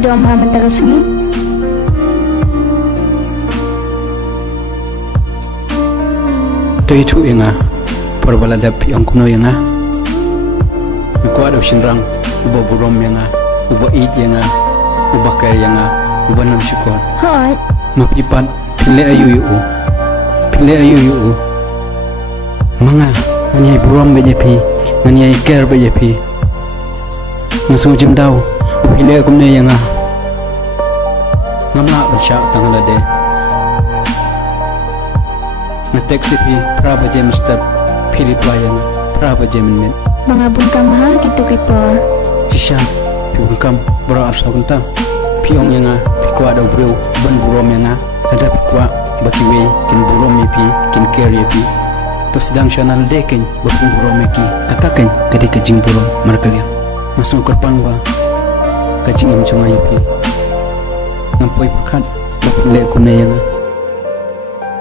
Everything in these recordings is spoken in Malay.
dom ha mentaresngi. To itu yang perbalada piang kuno yang ko ada shinrang uba burom yang uba id yang uba kar yang uba nam syukur Hoi. mapipat pile ayu yu manga ngani burom bejepi ngani kar bejepi ngasung jim daw pile kumne yang ngamla bersya tangala de ngetek sipi praba jem step pilih pelayan praba jemin men Mga bungkam ha gitu kipor. Sisha bungkam bro arsa kunta piong yang pikwa ada bro ban burom yang ada pikwa bakiwe kin burom pi kin carry pi to sedang channel deken bakun burom ki katakan kadi kajing burom markalia masuk kerpang ba kajing em chungai pi ngampoi perkat bakle kunai yang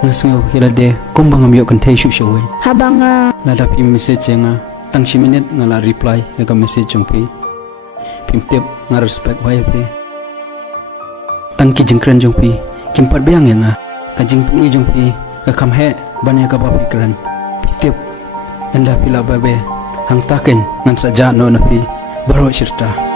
ngasung hilade kumbang amyo kan tei shu showe Habang nada pi message yang tang minute ngala reply ya ka message jong pi pim tip nga respect bai pi tang ki jingkran jong pi kim pat biang yang ka jing pi jong pi ka kam he banya ka ba pi kran pi tip anda pila babe hang taken ngan saja no na pi baro shirta